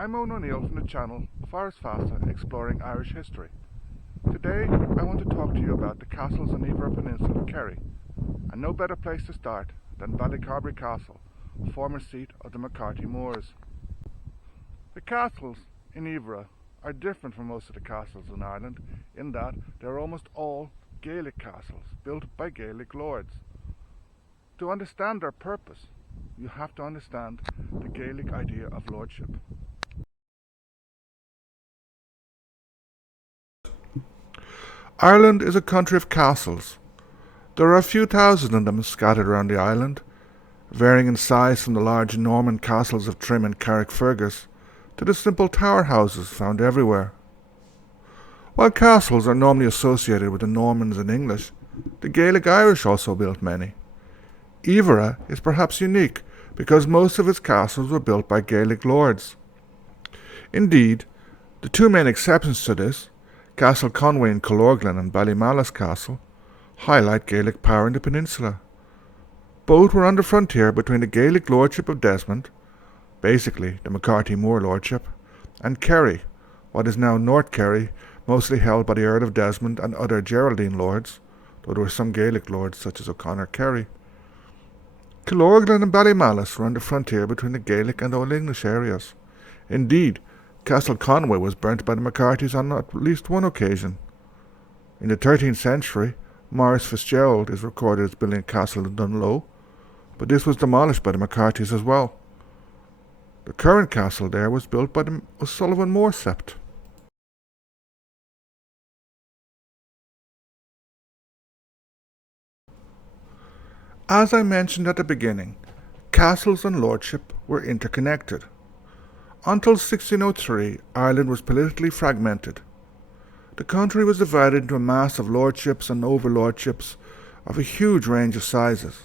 I'm Owen O'Neill from the channel Forest Fasta Exploring Irish History. Today I want to talk to you about the castles on Iveragh Peninsula, Kerry, and no better place to start than Ballycarbery Castle, former seat of the MacCarthy Moors. The castles in Iveragh are different from most of the castles in Ireland in that they are almost all Gaelic castles built by Gaelic lords. To understand their purpose, you have to understand the Gaelic idea of lordship. Ireland is a country of castles. There are a few thousand of them scattered around the island, varying in size from the large Norman castles of Trim and Carrickfergus to the simple tower houses found everywhere. While castles are normally associated with the Normans and English, the Gaelic Irish also built many. Iveragh is perhaps unique because most of its castles were built by Gaelic lords. Indeed, the two main exceptions to this, Castle Conway in Killorglin and Ballymalice Castle, highlight Gaelic power in the peninsula. Both were on the frontier between the Gaelic lordship of Desmond, basically the MacCarthy Moor lordship, and Kerry, what is now North Kerry, mostly held by the Earl of Desmond and other Geraldine lords, though there were some Gaelic lords such as O'Connor Kerry. Killorglin and Ballymalice were on the frontier between the Gaelic and Old English areas. Indeed, Castle Conway was burnt by the MacCarthys on at least one occasion. In the 13th century, Maurice Fitzgerald is recorded as building a castle in Dunlow, but this was demolished by the MacCarthys as well. The current castle there was built by the O'Sullivan Moor sept. As I mentioned at the beginning, castles and lordship were interconnected. Until 1603, Ireland was politically fragmented. The country was divided into a mass of lordships and overlordships of a huge range of sizes.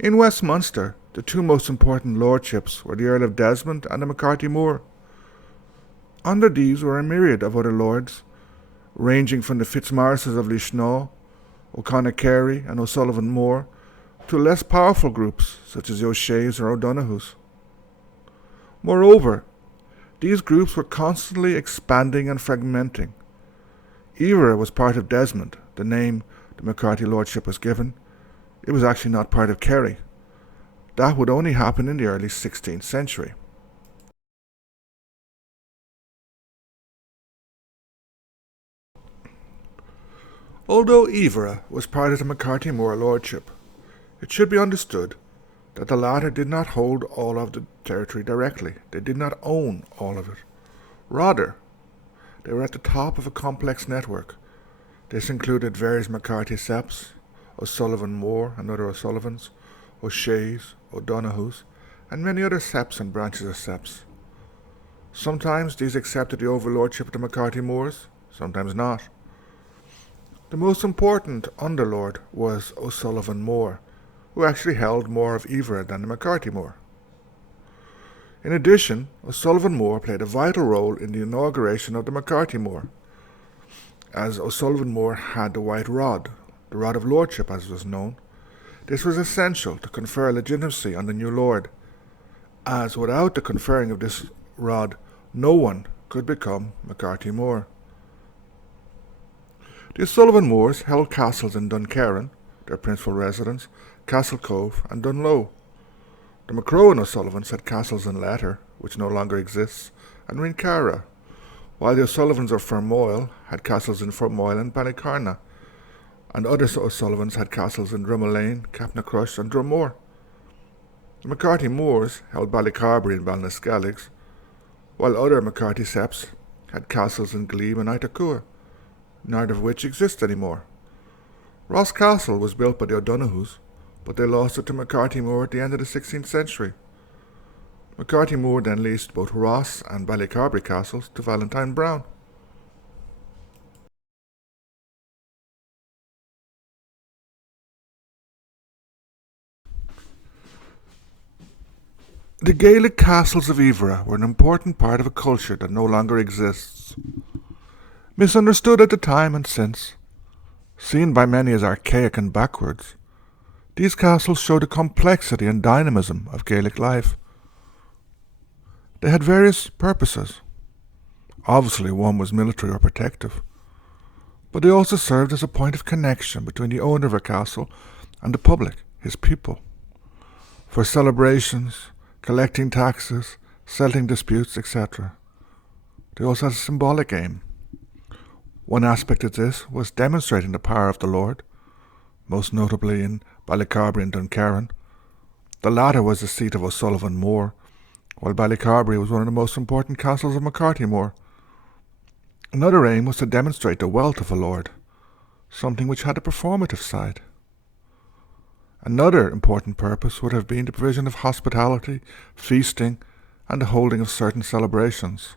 In West Munster, the two most important lordships were the Earl of Desmond and the MacCarthy Moor. Under these were a myriad of other lords, ranging from the Fitzmaurices of Lishnau, O'Connor Kerry and O'Sullivan Moor, to less powerful groups such as the O'Sheas or O'Donoghus. Moreover, these groups were constantly expanding and fragmenting. Iveragh was part of Desmond, the name the MacCarthy lordship was given. It was actually not part of Kerry. That would only happen in the early 16th century. Although Iveragh was part of the MacCarthy Moor lordship, it should be understood that the latter did not hold all of the territory directly. They did not own all of it. Rather, they were at the top of a complex network. This included various MacCarthy septs, O'Sullivan Moor and other O'Sullivans, O'Sheas, O'Donoghus, and many other septs and branches of septs. Sometimes these accepted the overlordship of the MacCarthy Moors, sometimes not. The most important underlord was O'Sullivan Moor, who actually held more of Iveragh than the MacCarthy Moor. In addition, O'Sullivan Moor played a vital role in the inauguration of the MacCarthy Moor, as O'Sullivan Moor had the white rod, the rod of lordship as it was known. This was essential to confer legitimacy on the new lord, as without the conferring of this rod, no one could become MacCarthy Moor. The O'Sullivan Moors held castles in Duncarron, their principal residence, Castle Cove and Dunlow. The MacCrowan O'Sullivans had castles in Letter, which no longer exists, and Rincara, while the O'Sullivans of Fermoyle had castles in Fermoyle and Ballycarna, and other O'Sullivans had castles in Drummullane, Capnacrush and Drummoor. The MacCarthy Moors held Ballycarbery and Ballinascalligs, while other MacCarthy septs had castles in Glebe and Itakua, neither of which exist anymore. Ross Castle was built by the O'Donoghus, but they lost it to MacCarthy Moor at the end of the 16th century. MacCarthy Moor then leased both Ross and Ballycarbery castles to Valentine Brown. The Gaelic castles of Iveragh were an important part of a culture that no longer exists. Misunderstood at the time and since, seen by many as archaic and backwards, these castles show the complexity and dynamism of Gaelic life. They had various purposes. Obviously, one was military or protective, but they also served as a point of connection between the owner of a castle and the public, his people, for celebrations, collecting taxes, settling disputes, etc. They also had a symbolic aim. One aspect of this was demonstrating the power of the Lord, most notably in Ballycarbery and Duncarron. The latter was the seat of O'Sullivan Moor, while Ballycarbery was one of the most important castles of MacCarthy Moor. Another aim was to demonstrate the wealth of a lord, something which had a performative side. Another important purpose would have been the provision of hospitality, feasting, and the holding of certain celebrations.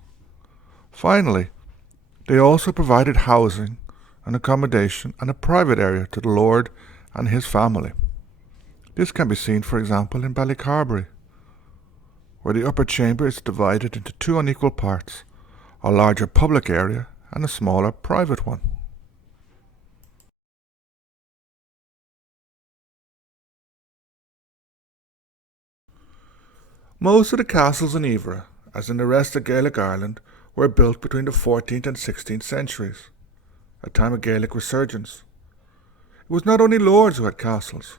Finally, they also provided housing and accommodation and a private area to the lord and his family. This can be seen, for example, in Ballycarbery, where the upper chamber is divided into two unequal parts, a larger public area and a smaller private one. Most of the castles in Iveragh, as in the rest of Gaelic Ireland, were built between the 14th and 16th centuries, a time of Gaelic resurgence. It was not only lords who had castles.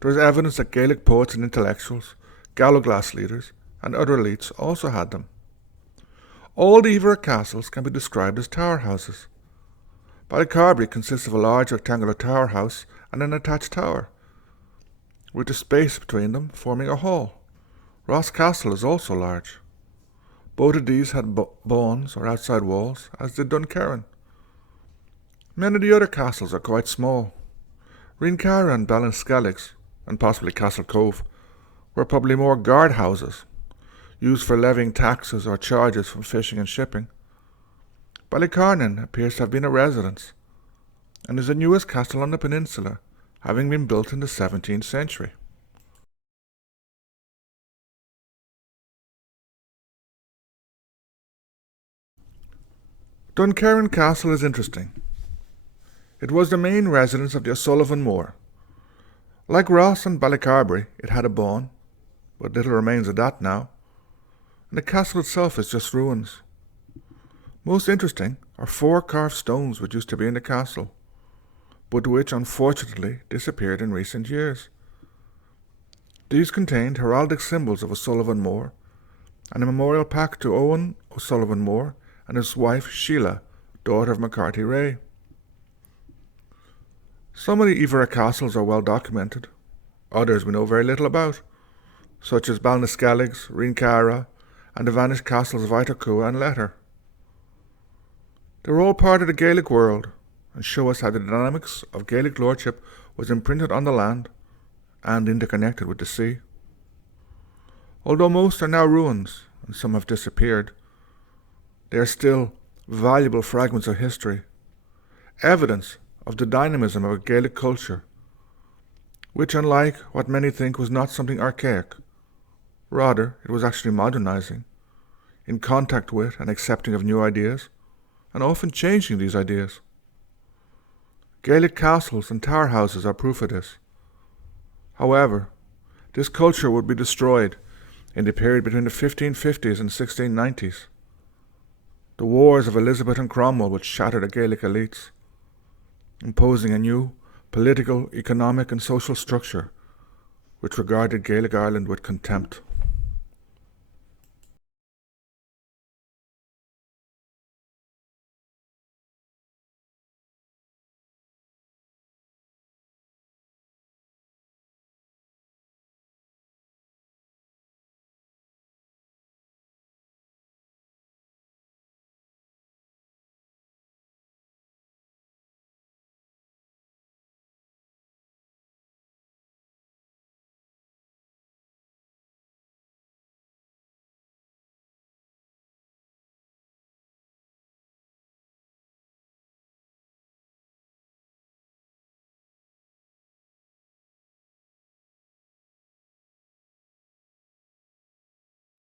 There is evidence that Gaelic poets and intellectuals, Galloglass leaders, and other elites also had them. All the Iveragh castles can be described as tower houses. Ballycarbery consists of a large rectangular tower house and an attached tower, with a space between them forming a hall. Ross Castle is also large. Both of these had bawns or outside walls, as did Duncarron. Many of the other castles are quite small. Ring Cara and Ballinskelligs, and possibly Castle Cove, were probably more guard houses, used for levying taxes or charges from fishing and shipping. Ballycarnan appears to have been a residence, and is the newest castle on the peninsula, having been built in the 17th century. Duncarron Castle is interesting. It was the main residence of the O'Sullivan Moor. Like Ross and Ballycarbery, it had a bawn, but little remains of that now, and the castle itself is just ruins. Most interesting are 4 carved stones which used to be in the castle, but which unfortunately disappeared in recent years. These contained heraldic symbols of O'Sullivan Moor and a memorial plaque to Owen O'Sullivan Moor and his wife Sheila, daughter of MacCarthy Ray. Some of the Iveragh castles are well documented, others we know very little about, such as Ballinskelligs, Ring Cara, and the vanished castles of Iveragh and Letter. They were all part of the Gaelic world and show us how the dynamics of Gaelic lordship was imprinted on the land and interconnected with the sea. Although most are now ruins and some have disappeared, they are still valuable fragments of history, evidence of the dynamism of a Gaelic culture, which, unlike what many think, was not something archaic. Rather, it was actually modernizing, in contact with and accepting of new ideas, and often changing these ideas. Gaelic castles and tower houses are proof of this. However, this culture would be destroyed in the period between the 1550s and 1690s. The wars of Elizabeth and Cromwell would shatter the Gaelic elites, imposing a new political, economic and social structure which regarded Gaelic Ireland with contempt.